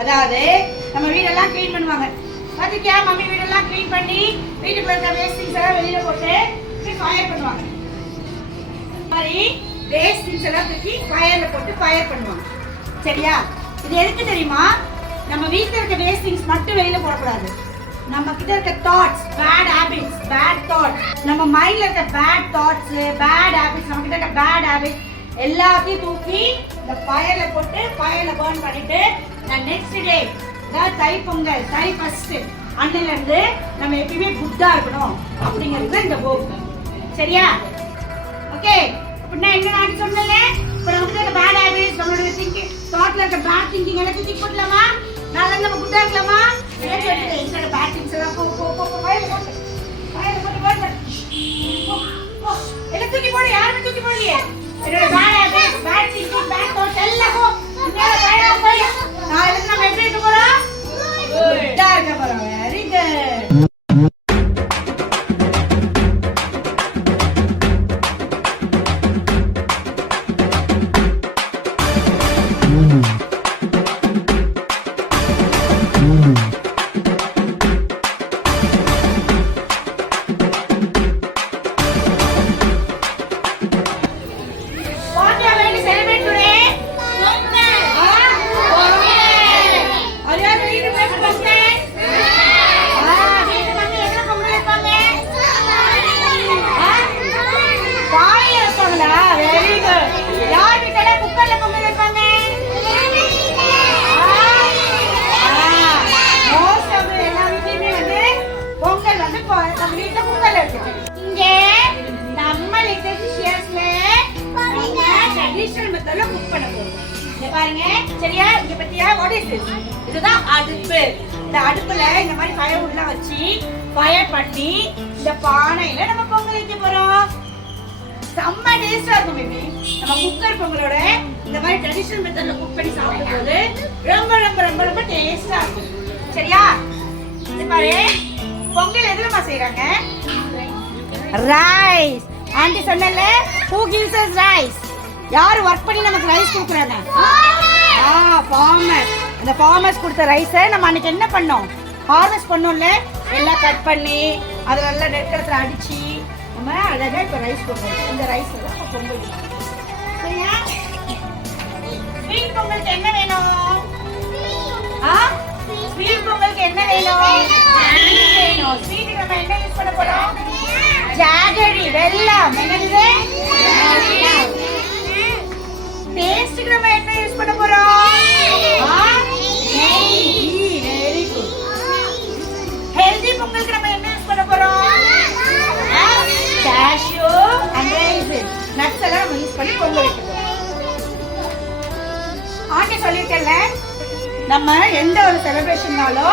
அதாவது நம்ம வீடெல்லாம் க்ளீன் பண்ணுவாங்க. பாத்தியா மம்மி வீடெல்லாம் க்ளீன் பண்ணி வீட்டுக்குள்ள இருக்க வேஸ்ட் திங்ஸ் எல்லாம் வெளியில போட்டு ஃபயர் பண்ணுவாங்க. மாதிரி வேஸ்ட் திங்ஸ் எல்லாம் தூக்கி ஃபயர்ல போட்டு ஃபயர் பண்ணுவாங்க. சரியா? இது எதுக்கு தெரியுமா? நம்ம வீட்ல இருக்க வேஸ்ட் திங்ஸ் மட்டும் வெளியில போடக்கூடாது. நம்ம கிட்ட இருக்க thoughts, bad habits, bad thoughts, நம்ம மைண்ட்ல இருக்க பேட் தாட்ஸ், பேட் ஹாபிட்ஸ், நம்ம கிட்ட இருக்க பேட் ஹாபிட்ஸ் எல்லாத்தையும் தூக்கி இந்த ஃபயர்ல போட்டு ஃபயர்ல பர்ன் பண்ணிட்டு நான் நெக்ஸ்ட் டே தை பொங்கல் தை ஃபர்ஸ்ட் அன்னையில இருந்து நம்ம எப்பயுமே குட்டா இருக்கணும் அப்படிங்கிறது இந்த போக்கு. சரியா? ஓகே. இப்போ நான் என்ன நான் சொன்னல இப்போ நமக்கு இருக்க பேட் ஹாபிட்ஸ், நம்மளோட திங்கிங், தாட்ல இருக்க பேட் திங்கிங் எல்லாம் தூக்கி போடலாமா? நாளைக்கு நம்ம குட்டா இருக்கலாமா? இந்த பேட் திங்ஸ் எல்லாம் ஃபயர்ல போட்டு எல்லாம் தூக்கி போடு. யாருமே தூக்கி போடலையே. என்னோட bad habits, bad thinking, bad thoughts எல்லாம் மேல ஃபயரா போய் நாளைக்கு நம்ம எப்படி இருக்க போறோம்? குட்டா இருக்க போறோம். Very good. ட்ரெடிஷனல் மெத்தட்ல குக் பண்ண போறோம். இங்க பாருங்க, சரியா? இங்க பத்தியா வாட் இஸ் திஸ்? இதுதான் அடுப்பு. இந்த அடுப்புல இந்த மாதிரி ஃபயர்வுட்லாம் வச்சு ஃபயர் பண்ணி இந்த பானையில நம்ம பொங்கல் வைக்க போறோம். செம்ம டேஸ்டா இருக்கும் பேபி. நம்ம குக்கர் பொங்கலோட இந்த மாதிரி ட்ரெடிஷனல் மெத்தட்ல குக் பண்ணி சாப்பிடும்போது ரொம்ப ரொம்ப ரொம்ப ரொம்ப டேஸ்டா இருக்கும். சரியா? இது பாரு, பொங்கல் எதுலமா செய்றாங்க? ரைஸ். ஆண்டி சொன்னல, who gives us rice? யார் வர்க் பண்ணி நமக்கு ரைஸ் கொடுக்குறாங்க? ஃபார்மர்ஸ். இந்த ஃபார்மர்ஸ் கொடுத்த ரைஸை நம்ம அன்னைக்கு என்ன பண்ணோம்? ஹார்வெஸ்ட் பண்ணோம்ல, எல்லாம் கட் பண்ணி அதை நல்லா நெற்களத்தில் அடிச்சு நம்ம அழகாக இப்போ ரைஸ் போடுறோம். இந்த ரைஸ் எல்லாம் பொங்கல். சரியா? ஸ்வீட் பொங்கலுக்கு என்ன வேணும்? ஸ்வீட் பொங்கலுக்கு என்ன வேணும்? ஸ்வீட் நம்ம என்ன யூஸ் பண்ண போறோம்? ஜாகரி, வெல்லம். என்னது? டேஸ்ட்க்கு நம்ம என்ன யூஸ் பண்ண போறோம்? நெய். Very good. ஹெல்தி பொங்கலுக்கு நம்ம என்ன யூஸ் பண்ண போறோம்? cashew and raisin. நட்ஸ் எல்லாம் நம்ம யூஸ் பண்ணி பொங்கல் வைக்க போறோம். ஆண்டி சொல்லிட்டேன்ல, நம்ம எந்த ஒரு செலிப்ரேஷன்னாலோ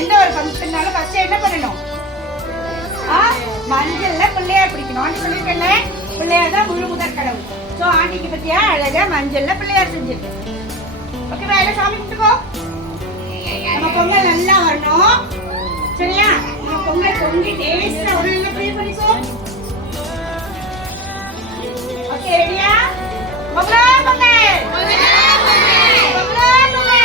எந்த ஒரு ஃபங்க்ஷன்னாலோ ஃபர்ஸ்ட் என்ன பண்ணணும்? மஞ்சள்ல பிள்ளையார் பிடிக்கணும். ஆண்டி சொல்லிட்டேன்ல, பிள்ளையார் தான் முழு முதற் கடவுள். சோ ஆண்டிக்கு பத்தியா அழகா மஞ்சள்ல பிள்ளையார் செஞ்சிருக்கு. ஓகேவா? எல்லாம் சாமி கும்பிட்டுக்கோ. நம்ம பொங்கல் நல்லா வரணும். சரியா? நம்ம பொங்கல் பொங்கி டேஸ்டா ஒரு நல்லா ப்ரே பண்ணிக்கோ. ஓகே, ரெடியா? பொங்கல் பொங்கல் பொங்கல் பொங்கல் பொங்கல்.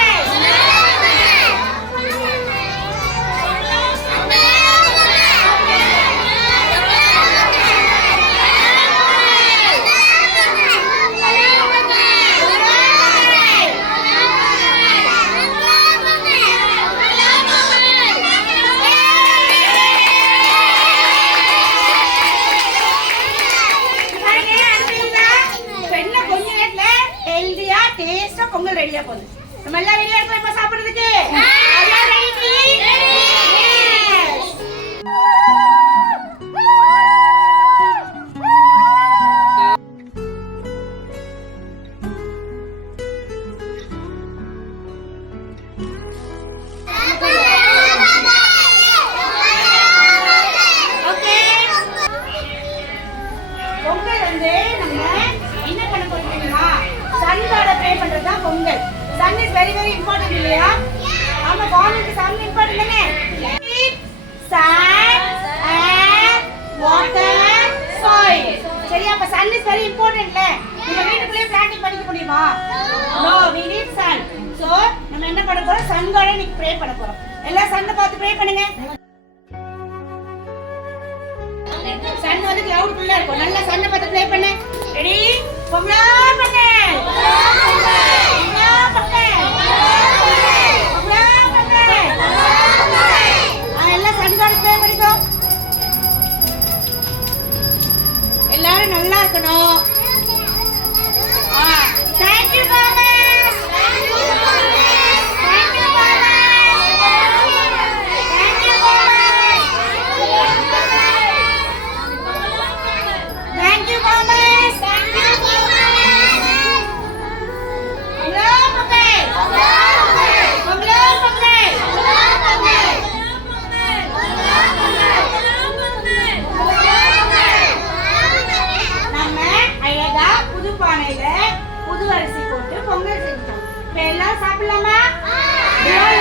டேஸ்டா பொங்கல் ரெடியா போகுது. நம்ம எல்லாம் ரெடியா இருக்கோம் இப்ப சாப்பிடுறதுக்கு. எல்லாம் ரெடி? ஓகே. பொங்கல் வந்து நம்ம என்ன பண்ண போறோம் தெரியுமா? சன் காட ப்ரே பண்றது தான் Pongal. Sun is very very important இல்லையா? ஆமா, வார்னிங்க்கு சன் இம்பார்ட்டன்ட் தானே? Sun and water soil. சரியா? அப்ப சன் இஸ் வெரி இம்பார்ட்டன்ட்ல. நம்ம வீட்டுக்குள்ளே பிளான்டிங் பண்ணிக்க முடியுமா? No, we need sun. So நம்ம என்ன பண்ண போறோம்? சன் காட இன்னைக்கு ப்ரே பண்ண போறோம். எல்லாம் சன்னை பார்த்து ப்ரே பண்ணுங்க. சன் வந்து கிளவுட் குள்ள இருக்கும். நல்லா சன்னை பார்த்து ப்ரே பண்ணு. ரெடி? பொங்கல் பொங்கல் பொங்கல் பொங்கல் எல்லாம் சன்காட் ப்ரே பண்ணிக்கோ. எல்லாரும் நல்லா இருக்கணும். Thank you farmers. Thank you farmers. Thank you farmers. Thank you farmers. Thank you farmers. Thank you farmers. பானையில புது அரிசி போட்டு பொங்கல் செஞ்சோம். இப்ப எல்லாம் சாப்பிடலாமா? பொங்கல்